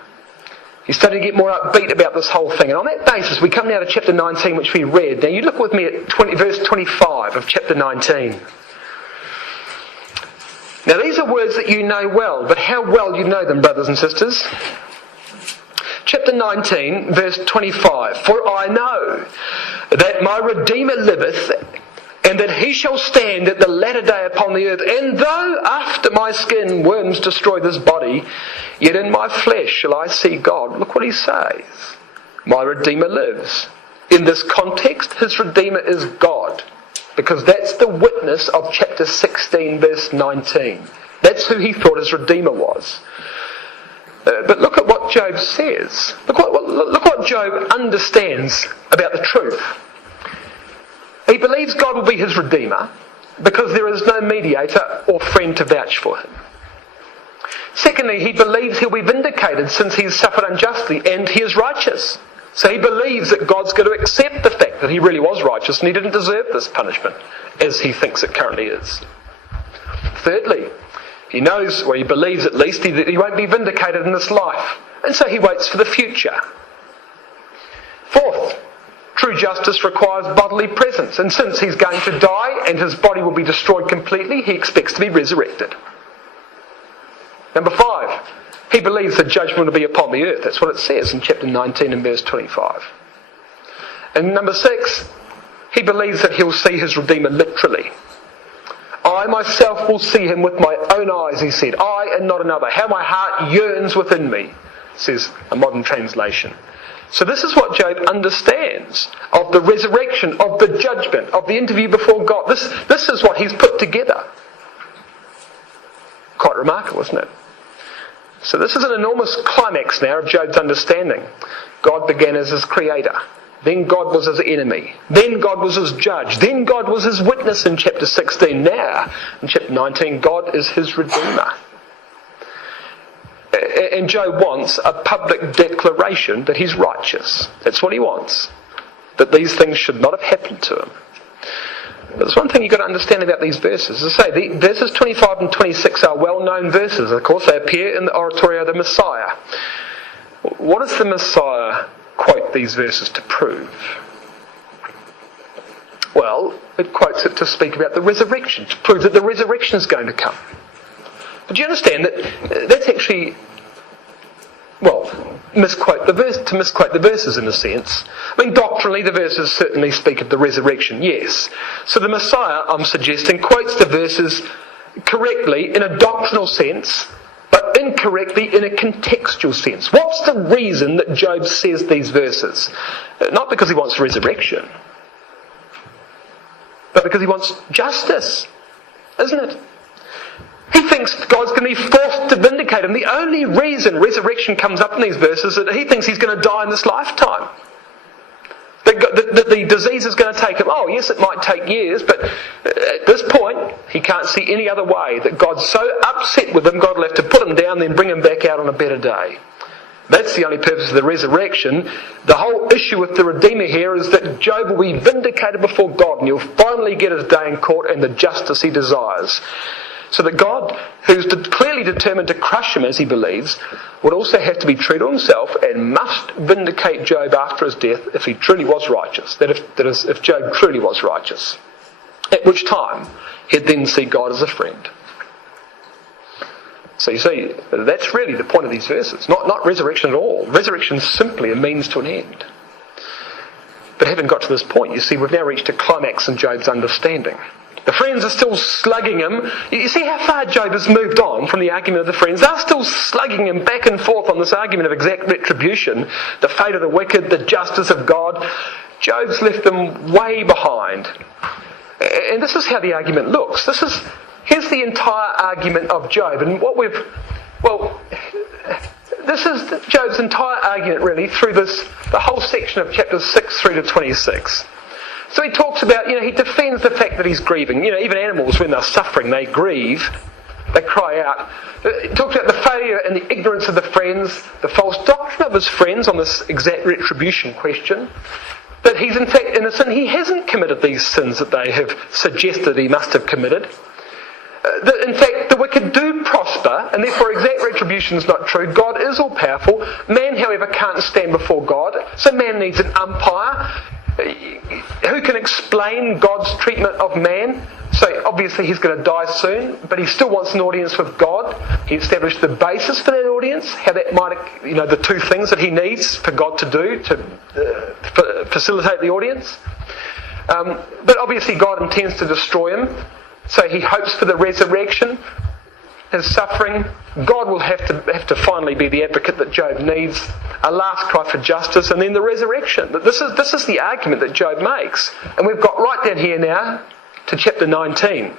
He's starting to get more upbeat about this whole thing. And on that basis, we come now to chapter 19, which we read. Now, you look with me at verse 25 of chapter 19. Now, these are words that you know well, but how well you know them, brothers and sisters? Chapter 19, verse 25. For I know that my Redeemer liveth, and that he shall stand at the latter day upon the earth. And though after my skin worms destroy this body, yet in my flesh shall I see God. Look what he says. My Redeemer lives. In this context, his Redeemer is God. Because that's the witness of chapter 16, verse 19. That's who he thought his Redeemer was. But look at what Job says. Look what Job understands about the truth. He believes God will be his Redeemer because there is no mediator or friend to vouch for him. Secondly, he believes he'll be vindicated since he's suffered unjustly and he is righteous. So he believes that God's going to accept the fact that he really was righteous and he didn't deserve this punishment as he thinks it currently is. Thirdly, he knows, or he believes at least, that he won't be vindicated in this life. And so he waits for the future. Fourth, true justice requires bodily presence, and since he's going to die and his body will be destroyed completely, he expects to be resurrected. Number 5, he believes the judgment will be upon the earth. That's what it says in chapter 19 and verse 25. And number 6, he believes that he'll see his Redeemer literally. I myself will see him with my own eyes, he said. I and not another. How my heart yearns within me, says a modern translation. So this is what Job understands of the resurrection, of the judgment, of the interview before God. This is what he's put together. Quite remarkable, isn't it? So this is an enormous climax now of Job's understanding. God began as his creator. Then God was his enemy. Then God was his judge. Then God was his witness in chapter 16. Now, in chapter 19, God is his Redeemer. And Job wants a public declaration that he's righteous. That's what he wants. That these things should not have happened to him. But there's one thing you've got to understand about these verses. As I say, the verses 25 and 26 are well-known verses. Of course, they appear in the oratorio of the Messiah. What does the Messiah quote these verses to prove? Well, it quotes it to speak about the resurrection, to prove that the resurrection is going to come. But do you understand that that's actually, misquote the verses in a sense. I mean, doctrinally the verses certainly speak of the resurrection, yes. So the Messiah, I'm suggesting, quotes the verses correctly in a doctrinal sense, but incorrectly in a contextual sense. What's the reason that Job says these verses? Not because he wants resurrection, but because he wants justice, isn't it? He thinks God's going to be forced to vindicate him. The only reason resurrection comes up in these verses is that he thinks he's going to die in this lifetime. That the disease is going to take him. Oh, yes, it might take years, but at this point, he can't see any other way. That God's so upset with him, God will have to put him down, then bring him back out on a better day. That's the only purpose of the resurrection. The whole issue with the Redeemer here is that Job will be vindicated before God, and he'll finally get his day in court and the justice he desires. So that God, who's clearly determined to crush him as he believes, would also have to be true to himself and must vindicate Job after his death if he truly was righteous. That is, if Job truly was righteous. At which time, he'd then see God as a friend. So you see, that's really the point of these verses. Not resurrection at all. Resurrection is simply a means to an end. But having got to this point, you see, we've now reached a climax in Job's understanding. The friends are still slugging him. You see how far Job has moved on from the argument of the friends. They're still slugging him back and forth on this argument of exact retribution, the fate of the wicked, the justice of God. Job's left them way behind. And this is how the argument looks. Here's the entire argument of Job. And this is Job's entire argument really through the whole section of chapters 6 through to 26. So he talks about, he defends the fact that he's grieving. Even animals, when they're suffering, they grieve. They cry out. He talks about the failure and the ignorance of the friends, the false doctrine of his friends on this exact retribution question. That he's in fact innocent. He hasn't committed these sins that they have suggested he must have committed. That in fact the wicked do prosper, and therefore exact retribution is not true. God is all-powerful. Man, however, can't stand before God. So man needs an umpire. Who can explain God's treatment of man? So obviously he's going to die soon, but he still wants an audience with God. He established the basis for that audience, how that might, the two things that he needs for God to do to facilitate the audience. But obviously God intends to destroy him, so he hopes for the resurrection. His suffering, God will have to finally be the advocate that Job needs, a last cry for justice, and then the resurrection. This is the argument that Job makes. And we've got right down here now to chapter 19.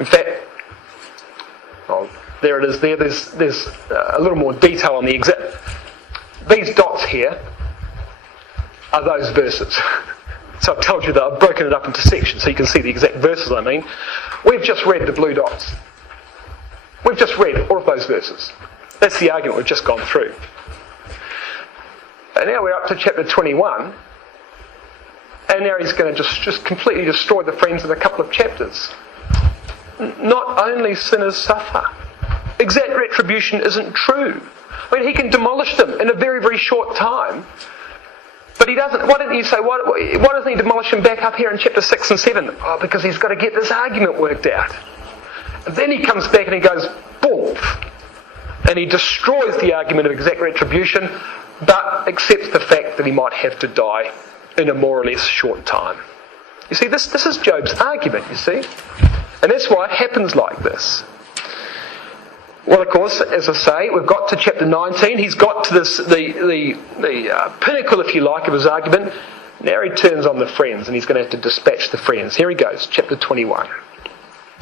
In fact, there it is there. There's a little more detail on the exact... These dots here are those verses. So I've told you that I've broken it up into sections so you can see the exact verses I mean. We've just read the blue dots. We've just read all of those verses. That's the argument we've just gone through. And now we're up to chapter 21. And now he's going to just completely destroy the friends in a couple of chapters. Not only sinners suffer. Exact retribution isn't true. I mean, he can demolish them in a very, very short time. But he doesn't. Why don't you say, why doesn't he demolish them back up here in chapter 6 and 7? Oh, because he's got to get this argument worked out. And then he comes back and he goes, boom, and he destroys the argument of exact retribution, but accepts the fact that he might have to die in a more or less short time. You see, this is Job's argument, you see. And that's why it happens like this. Well, of course, as I say, we've got to chapter 19. He's got to the pinnacle, if you like, of his argument. Now he turns on the friends and he's going to have to dispatch the friends. Here he goes, chapter 21.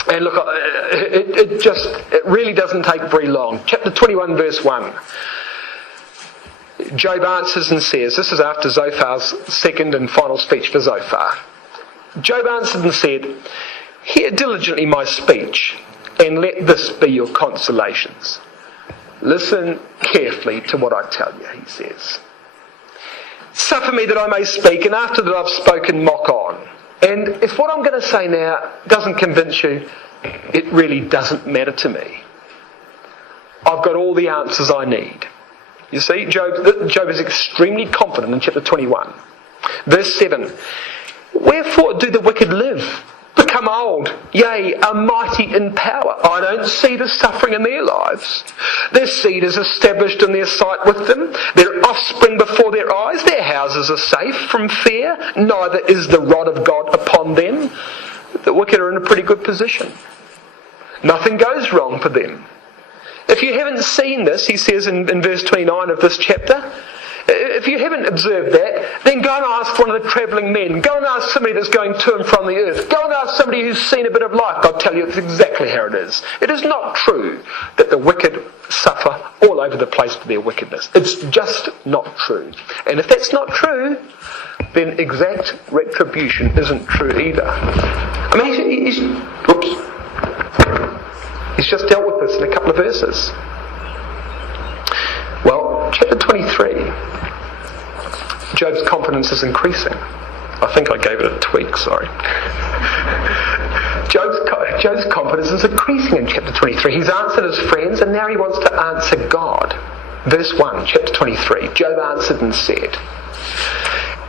And look, it really doesn't take very long. Chapter 21, verse 1. Job answers and says, this is after Zophar's second and final speech for Zophar. Job answered and said, hear diligently my speech, and let this be your consolations. Listen carefully to what I tell you, he says. Suffer me that I may speak, and after that I've spoken, mock on. And if what I'm going to say now doesn't convince you, it really doesn't matter to me. I've got all the answers I need. You see, Job is extremely confident in chapter 21. Verse 7. Wherefore do the wicked live, become old, yea, are mighty in power? I don't see the suffering in their lives. Their seed is established in their sight with them, their offspring before their eyes, their houses are safe from fear, neither is the rod of God upon them. The wicked are in a pretty good position. Nothing goes wrong for them. If you haven't seen this, he says in verse 29 of this chapter, if you haven't observed that, then go and ask one of the travelling men. Go and ask somebody that's going to and from the earth. Go and ask somebody who's seen a bit of life. I'll tell you it's exactly how it is. It is not true that the wicked suffer all over the place for their wickedness. It's just not true. And if that's not true, then exact retribution isn't true either. I mean, he's just dealt with this in a couple of verses. Well, chapter 23, Job's confidence is increasing. I think I gave it a tweak, sorry. Job's Job's confidence is increasing in chapter 23. He's answered his friends and now he wants to answer God. Verse 1, chapter 23. Job answered and said,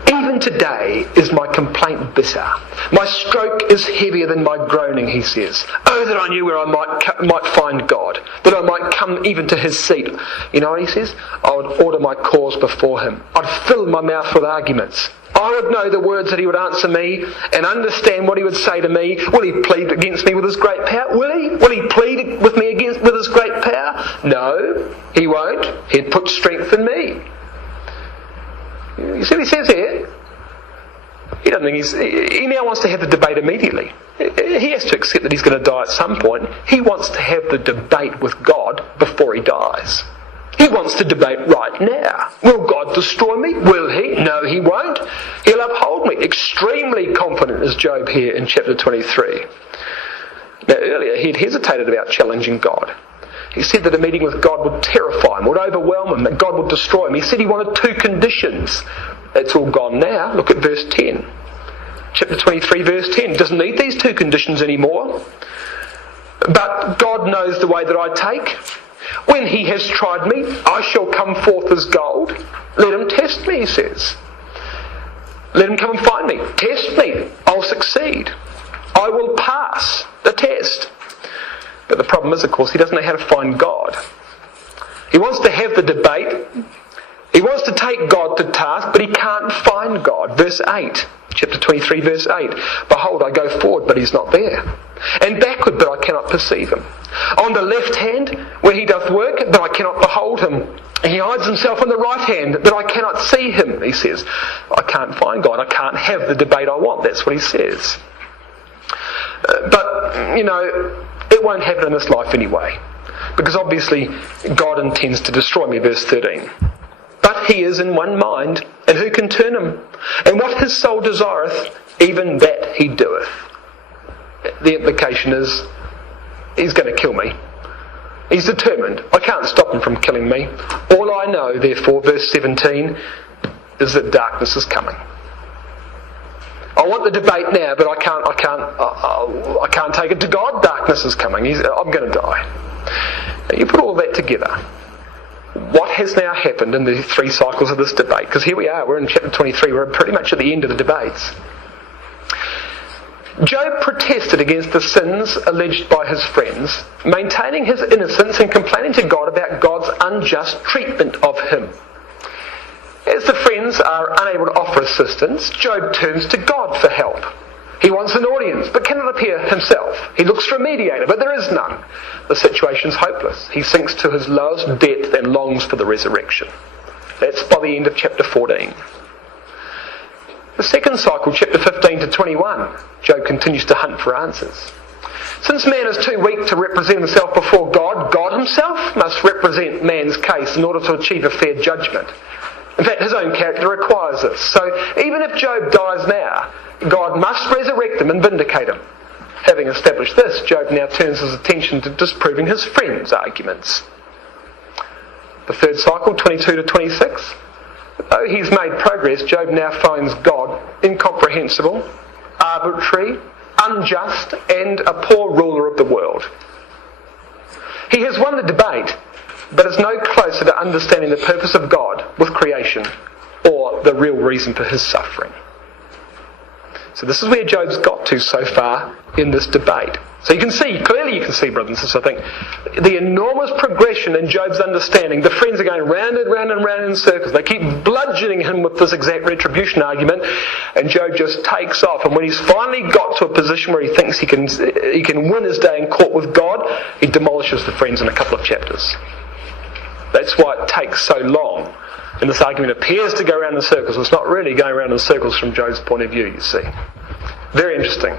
"Even today is my complaint bitter. My stroke is heavier than my groaning," he says. "Oh, that I knew where I might find God, that I might come even to his seat." You know what he says? "I would order my cause before him. I'd fill my mouth with arguments. I would know the words that he would answer me and understand what he would say to me. Will he plead against me with his great power? Will he? Will he plead with me with his great power? No, he won't. He'd put strength in me." You see what he says here? He doesn't think he now wants to have the debate immediately. He has to accept that he's going to die at some point. He wants to have the debate with God before he dies. He wants to debate right now. Will God destroy me? Will he? No, he won't. He'll uphold me. Extremely confident is Job here in chapter 23. Now earlier he'd hesitated about challenging God. He said that a meeting with God would terrify him, would overwhelm him, that God would destroy him. He said he wanted 2 conditions. It's all gone now. Look at verse 10. Chapter 23, verse 10. He doesn't need these 2 conditions anymore. "But God knows the way that I take. When he has tried me, I shall come forth as gold. Let him test me," he says. "Let him come and find me. Test me. I'll succeed. I will pass the test." But the problem is, of course, he doesn't know how to find God. He wants to have the debate. He wants to take God to task, but he can't find God. Verse 8, chapter 23, verse 8. "Behold, I go forward, but he's not there. And backward, but I cannot perceive him. On the left hand, where he doth work, but I cannot behold him. And he hides himself on the right hand, but I cannot see him," he says. I can't find God. I can't have the debate I want. That's what he says. But, it won't happen in this life anyway. Because obviously, God intends to destroy me, verse 13. "But he is in one mind, and who can turn him? And what his soul desireth, even that he doeth." The implication is, he's going to kill me. He's determined. I can't stop him from killing me. All I know, therefore, verse 17, is that darkness is coming. I want the debate now, but I can't take it to God. Darkness is coming. I'm going to die. Now, you put all that together. What has now happened in the 3 cycles of this debate? Because here we are, we're in chapter 23, we're pretty much at the end of the debates. Job protested against the sins alleged by his friends, maintaining his innocence and complaining to God about God's unjust treatment of him. As the friends are unable to offer assistance, Job turns to God for help. He wants an audience, but cannot appear himself. He looks for a mediator, but there is none. The situation's hopeless. He sinks to his lowest depth and longs for the resurrection. That's by the end of chapter 14. The second cycle, chapter 15 to 21, Job continues to hunt for answers. Since man is too weak to represent himself before God, God himself must represent man's case in order to achieve a fair judgment. In fact, his own character requires this. So even if Job dies now, God must resurrect him and vindicate him. Having established this, Job now turns his attention to disproving his friends' arguments. The third cycle, 22 to 26. Though he's made progress, Job now finds God incomprehensible, arbitrary, unjust, and a poor ruler of the world. He has won the debate, but is no closer to understanding the purpose of God with creation or the real reason for his suffering. So this is where Job's got to so far in this debate. So you can see, brothers and sisters, I think, the enormous progression in Job's understanding. The friends are going round and round and round in circles. They keep bludgeoning him with this exact retribution argument, and Job just takes off. And when he's finally got to a position where he thinks he can win his day in court with God, he demolishes the friends in a couple of chapters. That's why it takes so long. And this argument appears to go around in circles. It's not really going around in circles from Job's point of view, you see. Very interesting.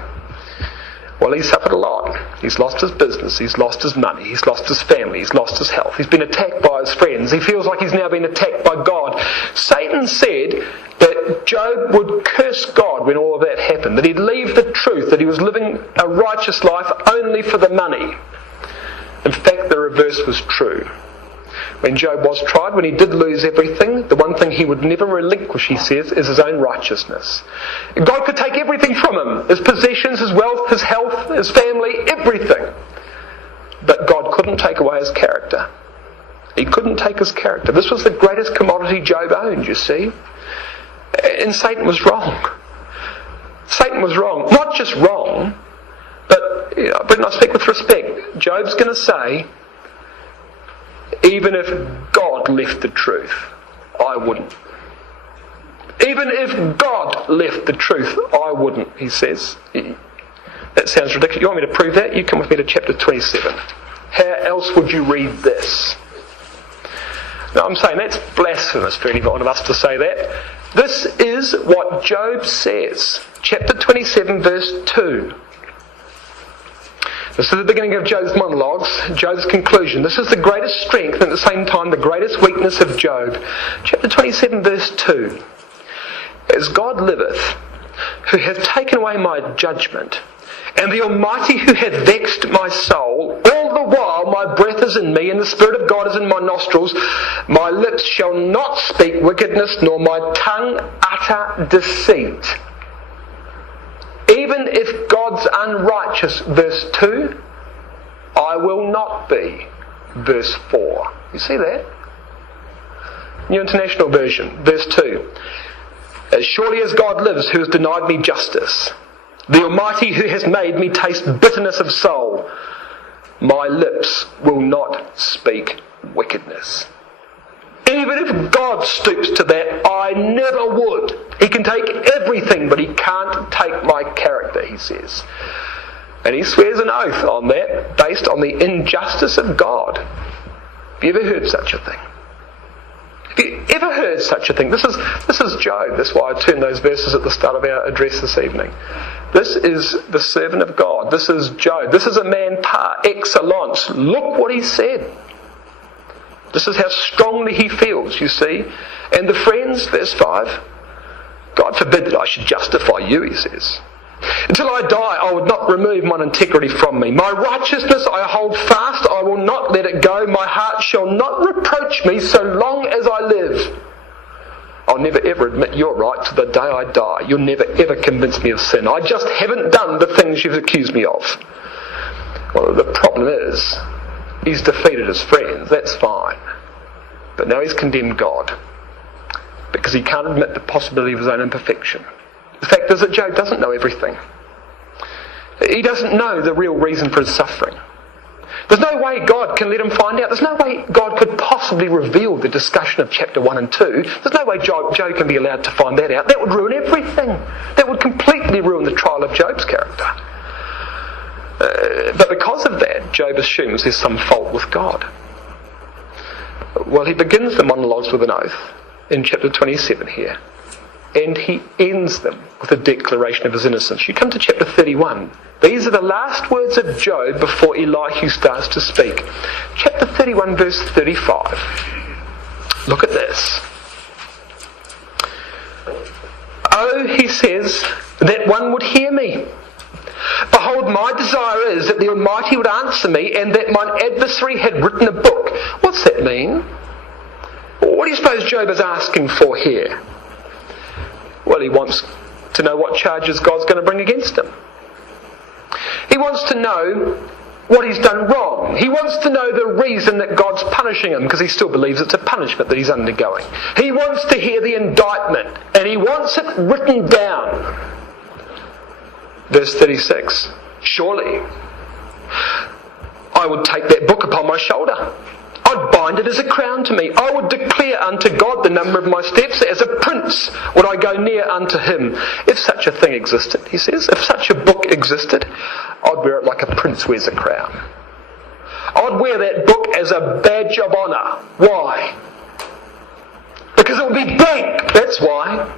Well, he's suffered a lot. He's lost his business, he's lost his money, he's lost his family, he's lost his health. He's been attacked by his friends. He feels like he's now been attacked by God. Satan said that Job would curse God when all of that happened, that he'd leave the truth, that he was living a righteous life only for the money. In fact, the reverse was true. When Job was tried, when he did lose everything, the one thing he would never relinquish, he says, is his own righteousness. God could take everything from him, his possessions, his wealth, his health, his family, everything. But God couldn't take away his character. He couldn't take his character. This was the greatest commodity Job owned, you see. And Satan was wrong. Satan was wrong. Not just wrong, but, Brendan, I speak with respect. Job's going to say, even if God left the truth, I wouldn't. Even if God left the truth, I wouldn't, he says. That sounds ridiculous. You want me to prove that? You come with me to chapter 27. How else would you read this? Now, I'm saying that's blasphemous for any one of us to say that. This is what Job says. Chapter 27, verse 2. This is the beginning of Job's monologues, Job's conclusion. This is the greatest strength and at the same time the greatest weakness of Job. Chapter 27, verse 2. As God liveth, who hath taken away my judgment, and the Almighty who hath vexed my soul, all the while my breath is in me, and the Spirit of God is in my nostrils, my lips shall not speak wickedness, nor my tongue utter deceit. Even if God's unrighteous, verse 2, I will not be, verse 4. You see that? New International Version, verse 2. As surely as God lives, who has denied me justice, the Almighty who has made me taste bitterness of soul, my lips will not speak wickedness. Even if God stoops to that, I never would. He can take everything, but he can't take my character, he says. And he swears an oath on that, based on the injustice of God. Have you ever heard such a thing? Have you ever heard such a thing? This is Job. That's why I turned those verses at the start of our address this evening. This is the servant of God. This is Job. This is a man par excellence. Look what he said. This is how strongly he feels, you see. And the friends, verse 5, God forbid that I should justify you, he says. Until I die, I would not remove mine integrity from me. My righteousness I hold fast, I will not let it go. My heart shall not reproach me so long as I live. I'll never ever admit you're right to the day I die. You'll never ever convince me of sin. I just haven't done the things you've accused me of. Well, the problem is, he's defeated his friends, that's fine. But now he's condemned God. Because he can't admit the possibility of his own imperfection. The fact is that Job doesn't know everything. He doesn't know the real reason for his suffering. There's no way God can let him find out. There's no way God could possibly reveal the discussion of chapter 1 and 2. There's no way Job can be allowed to find that out. That would ruin everything. That would completely ruin the trial of Job's character. But because of that, Job assumes there's some fault with God. Well, he begins the monologues with an oath in chapter 27 here. And he ends them with a declaration of his innocence. You come to chapter 31. These are the last words of Job before Elihu starts to speak. Chapter 31, verse 35. Look at this. Oh, he says, that one would hear me. Behold, my desire is that the Almighty would answer me, and that mine adversary had written a book. What's that mean? What do you suppose Job is asking for here? Well, he wants to know what charges God's going to bring against him. He wants to know what he's done wrong. He wants to know the reason that God's punishing him, because he still believes it's a punishment that he's undergoing. He wants to hear the indictment, and he wants it written down. Verse 36. Surely I would take that book upon my shoulder. I'd bind it as a crown to me. I would declare unto God the number of my steps. As a prince would I go near unto him. If such a thing existed, he says, if such a book existed, I'd wear it like a prince wears a crown. I'd wear that book as a badge of honour. Why? Because it would be blank. That's why.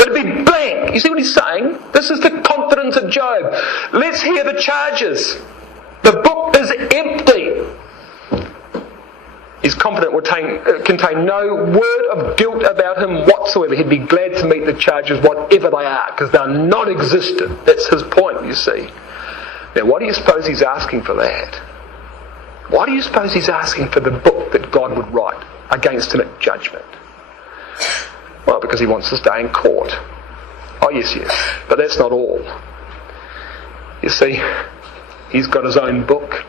It'd be blank. You see what he's saying? This is the confidence of Job. Let's hear the charges. The book is empty. He's confident would contain no word of guilt about him whatsoever. He'd be glad to meet the charges, whatever they are, because they're non-existent. That's his point, you see. Now, what do you suppose he's asking for that? Why do you suppose he's asking for the book that God would write against him at judgment? Well, because he wants his day in court. Oh, yes. But that's not all. You see, he's got his own book.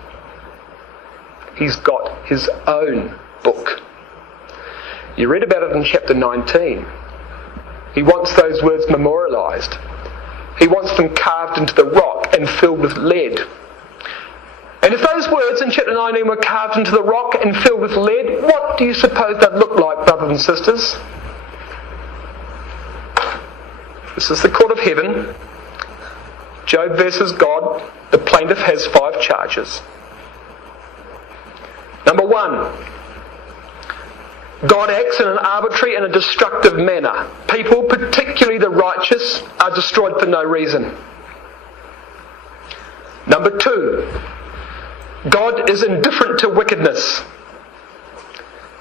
He's got his own book. You read about it in chapter 19. He wants those words memorialised. He wants them carved into the rock and filled with lead. And if those words in chapter 19 were carved into the rock and filled with lead, what do you suppose they'd look like, brothers and sisters? This is the court of heaven. Job versus God. The plaintiff has 5 charges. Number 1. God acts in an arbitrary and a destructive manner. People, particularly the righteous, are destroyed for no reason. Number 2. God is indifferent to wickedness.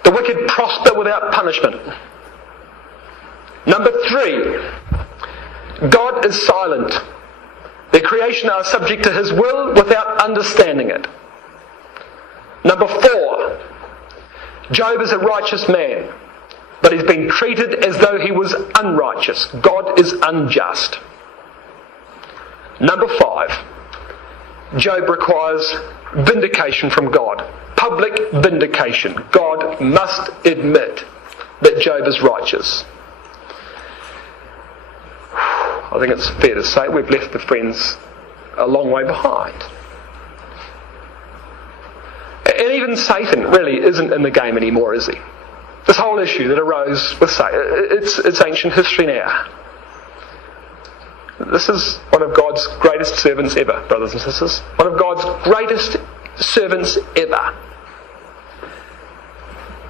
The wicked prosper without punishment. Number 3. God is silent. Their creation are subject to his will without understanding it. Number 4. Job is a righteous man, but he's been treated as though he was unrighteous. God is unjust. Number 5. Job requires vindication from God. Public vindication. God must admit that Job is righteous. I think it's fair to say we've left the friends a long way behind. And even Satan really isn't in the game anymore, is he? This whole issue that arose with Satan, it's ancient history now. This is one of God's greatest servants ever, brothers and sisters. One of God's greatest servants ever.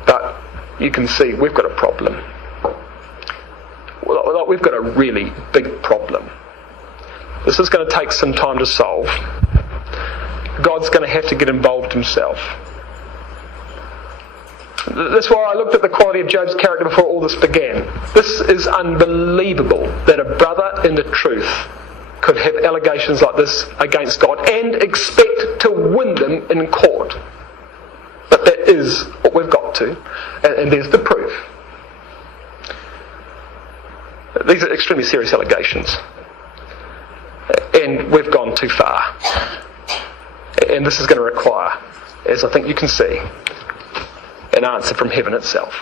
But you can see we've got a problem. We've got a really big problem. This is going to take some time to solve. God's going to have to get involved himself. That's why I looked at the quality of Job's character before all this began. This is unbelievable that a brother in the truth could have allegations like this against God and expect to win them in court. But that is what we've got to, and there's the proof. These are extremely serious allegations. And we've gone too far. And this is going to require, as I think you can see, an answer from heaven itself.